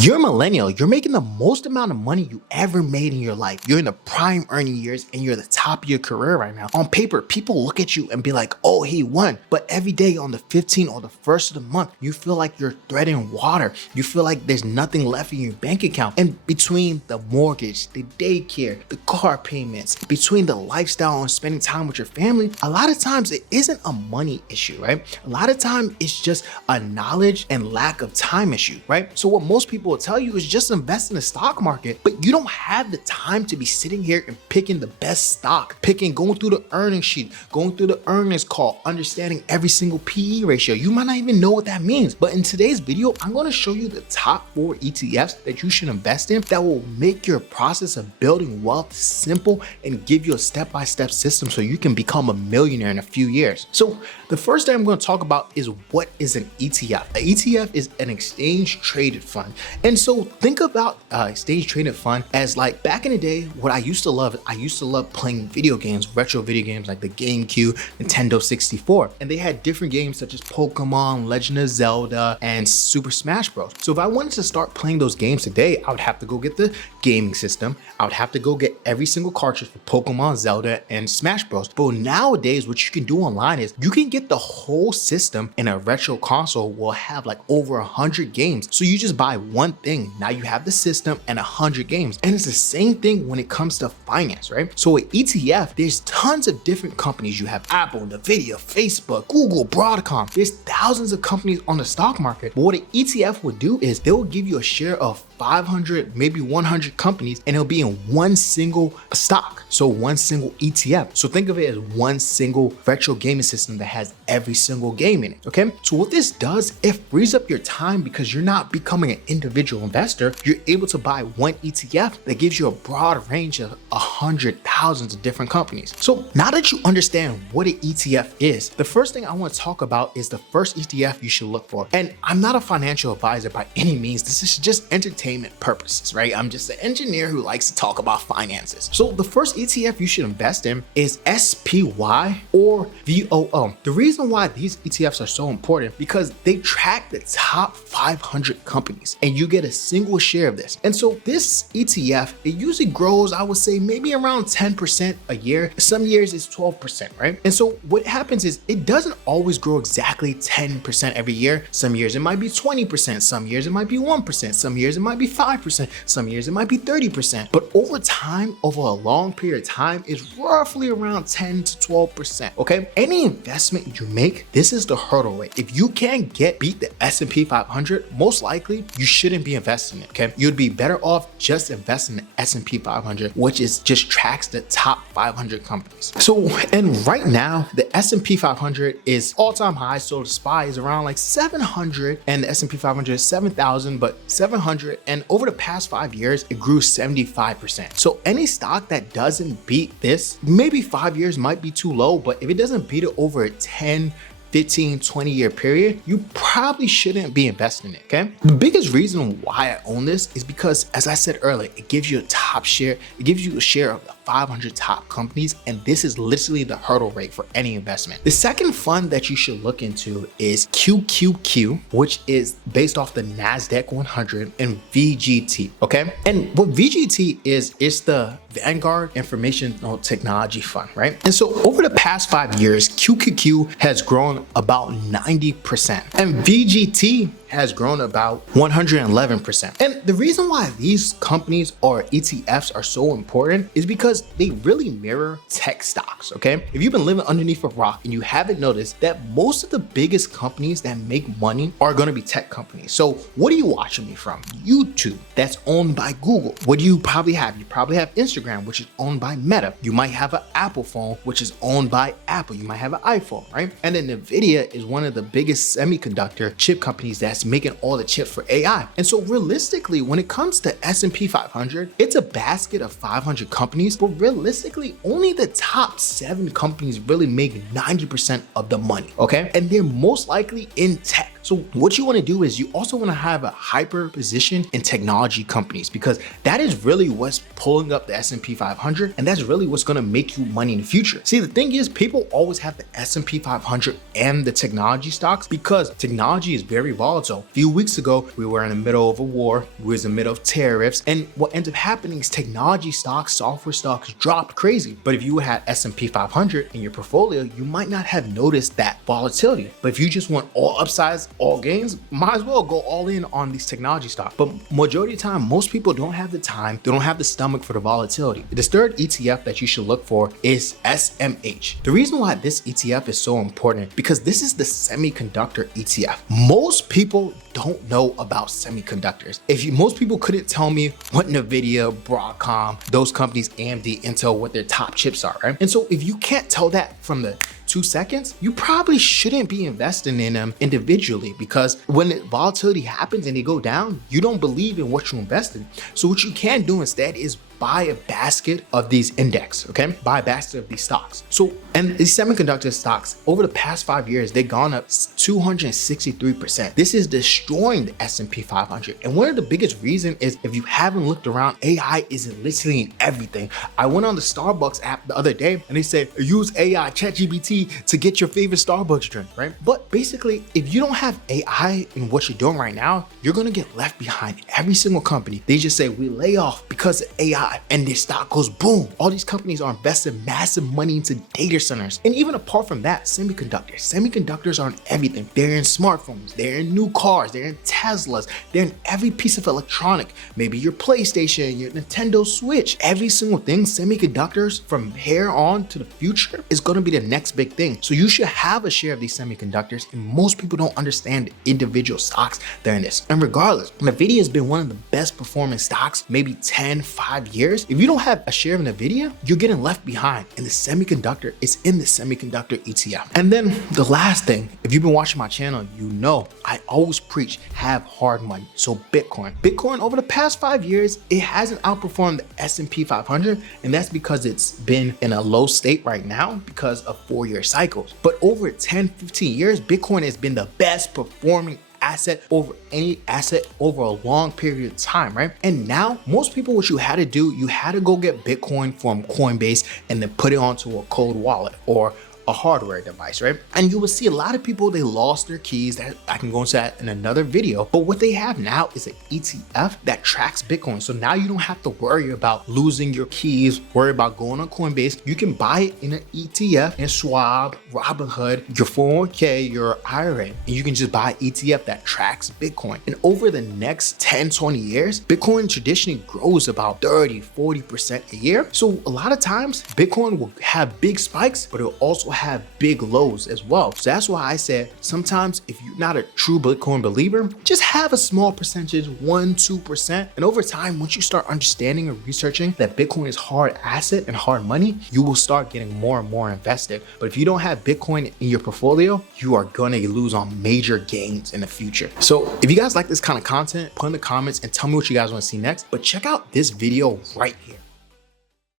You're a millennial, you're making the most amount of money you ever made in your life. You're in the prime earning years and you're at the top of your career right now. On paper, people look at you and be like, oh, he won. But every day on the 15th or the 1st of the month, you feel like you're treading water. You feel like there's nothing left in your bank account. And between the mortgage, the daycare, the car payments, between the lifestyle and spending time with your family, a lot of times it isn't a money issue, right? A lot of times it's just a knowledge and lack of time issue, right? So what most people will tell you is just invest in the stock market, but you don't have the time to be sitting here and picking the best stock, going through the earnings sheet, going through the earnings call, understanding every single PE ratio. You might not even know what that means. But in today's video, I'm going to show you the top 4 ETFs that you should invest in that will make your process of building wealth simple and give you a step-by-step system so you can become a millionaire in a few years. So the first thing I'm going to talk about is what is an ETF. An ETF is an exchange traded fund. And so think about exchange traded fund as like back in the day, what I used to love playing video games, retro video games like the GameCube, Nintendo 64. And they had different games such as Pokemon, Legend of Zelda, and Super Smash Bros. So if I wanted to start playing those games today, I would have to go get the gaming system. I would have to go get every single cartridge for Pokemon, Zelda, and Smash Bros. But nowadays, what you can do online is you can get the whole system in a retro console will have like over 100 games. So you just buy one thing. Now you have the system and 100 games. And it's the same thing when it comes to finance, right? So with ETF, there's tons of different companies. You have Apple, Nvidia, Facebook, Google, Broadcom. There's thousands of companies on the stock market. But what an ETF would do is they will give you a share of 500, maybe 100 companies, and it'll be in one single stock. So one single ETF. So think of it as one single retro gaming system that has every single game in it. Okay. So what this does, it frees up your time because you're not becoming an individual investor. You're able to buy one ETF that gives you a broad range of 100,000 of different companies. So now that you understand what an ETF is, the first thing I want to talk about is the first ETF you should look for. And I'm not a financial advisor by any means. This is just entertainment purposes, right? I'm just an engineer who likes to talk about finances. So the first ETF you should invest in is SPY or VOO. The reason why these ETFs are so important because they track the top 500 companies and you get a single share of this. And so this ETF, it usually grows, I would say maybe around 10% a year. Some years it's 12%, right? And so what happens is it doesn't always grow exactly 10% every year. Some years it might be 20%, some years it might be 1%, some years it might be 5%, some years it might be 30%. But over time, over a long period of time, it's roughly around 10 to 12%. Okay. Any investment you make, this is the hurdle rate. If you can't beat the S&P 500, most likely you shouldn't be investing in it. Okay. You'd be better off just investing in the S&P 500, which is just tracks the top 500 companies. So, and right now the S&P 500 is all-time high. So the SPY is around like 700 and the S&P 500 is 7,000, but 700. And over the past 5 years, it grew 75%. So any stock that doesn't beat this, maybe 5 years might be too low, but if it doesn't beat it over a 10, 15, 20 year period, you probably shouldn't be investing in it, okay? The biggest reason why I own this is because, as I said earlier, it gives you a top share. It gives you a share of the 500 top companies, and this is literally the hurdle rate for any investment. The second fund that you should look into is QQQ, which is based off the NASDAQ 100 and VGT, okay? And what VGT is, it's the Vanguard Informational Technology Fund, right? And so over the past 5 years, QQQ has grown about 90%, and VGT has grown about 111%. And the reason why these companies or ETFs are so important is because they really mirror tech stocks, okay? If you've been living underneath a rock and you haven't noticed that most of the biggest companies that make money are gonna be tech companies. So what are you watching me from? YouTube, that's owned by Google. What do you probably have? You probably have Instagram, which is owned by Meta. You might have an Apple phone, which is owned by Apple. You might have an iPhone, right? And then Nvidia is one of the biggest semiconductor chip companies that's making all the chips for AI. And so realistically, when it comes to S&P 500, it's a basket of 500 companies, but realistically, only the top 7 companies really make 90% of the money, okay? And they're most likely in tech. So what you want to do is you also want to have a hyper position in technology companies, because that is really what's pulling up the S&P 500, and that's really what's going to make you money in the future. See, the thing is, people always have the S&P 500 and the technology stocks because technology is very volatile. Also, a few weeks ago, we were in the middle of a war, we was in the middle of tariffs, and what ended up happening is technology stocks, software stocks dropped crazy. But if you had S&P 500 in your portfolio, you might not have noticed that volatility. But if you just want all upsides, all gains, might as well go all in on these technology stocks. But majority of the time, most people don't have the time, they don't have the stomach for the volatility. The third ETF that you should look for is SMH. The reason why this ETF is so important, because this is the semiconductor ETF. Most people don't know about semiconductors. Most people couldn't tell me what NVIDIA, Broadcom, those companies, AMD, Intel, what their top chips are, right? And so if you can't tell that from the 2 seconds, you probably shouldn't be investing in them individually, because when the volatility happens and they go down, you don't believe in what you invested in. So what you can do instead is buy a basket of these index, okay? Buy a basket of these stocks. So, and these semiconductor stocks, over the past 5 years, they've gone up 263%. This is destroying the S&P 500. And one of the biggest reasons is, if you haven't looked around, AI is literally in everything. I went on the Starbucks app the other day and they said, use AI, ChatGPT to get your favorite Starbucks drink, right? But basically, if you don't have AI in what you're doing right now, you're gonna get left behind. Every single company, they just say, we lay off because of AI. And their stock goes boom. All these companies are investing massive money into data centers. And even apart from that, semiconductors are in everything. They're in smartphones, they're in new cars, they're in Teslas, they're in every piece of electronic, maybe your PlayStation, your Nintendo Switch, every single thing. Semiconductors from here on to the future is going to be the next big thing. So you should have a share of these semiconductors, and most people don't understand the individual stocks that are in this. And regardless, NVIDIA has been one of the best performing stocks, maybe 5 years. If you don't have a share of NVIDIA, you're getting left behind, and the semiconductor is in the semiconductor ETF. And then the last thing, if you've been watching my channel, you know I always preach have hard money. So Bitcoin over the past 5 years, it hasn't outperformed the S&P 500, and that's because it's been in a low state right now because of 4-year cycles. But over 10-15 years, Bitcoin has been the best performing asset over any asset over a long period of time, right? And now most people, what you had to do, you had to go get Bitcoin from Coinbase and then put it onto a cold wallet or a hardware device, right? And you will see a lot of people, they lost their keys. That I can go into that in another video. But what they have now is an ETF that tracks Bitcoin. So now you don't have to worry about losing your keys, worry about going on Coinbase. You can buy it in an ETF in Schwab, Robinhood, your 401k, your IRA, and you can just buy an ETF that tracks Bitcoin. And over the next 10-20 years, Bitcoin traditionally grows about 30-40% a year. So a lot of times Bitcoin will have big spikes, but it will also have big lows as well. So that's why I said sometimes if you're not a true Bitcoin believer, just have a small percentage, 1-2%. And over time, once you start understanding and researching that Bitcoin is hard asset and hard money, you will start getting more and more invested. But if you don't have Bitcoin in your portfolio, you are gonna lose on major gains in the future. So if you guys like this kind of content, put in the comments and tell me what you guys want to see next. But check out this video right here.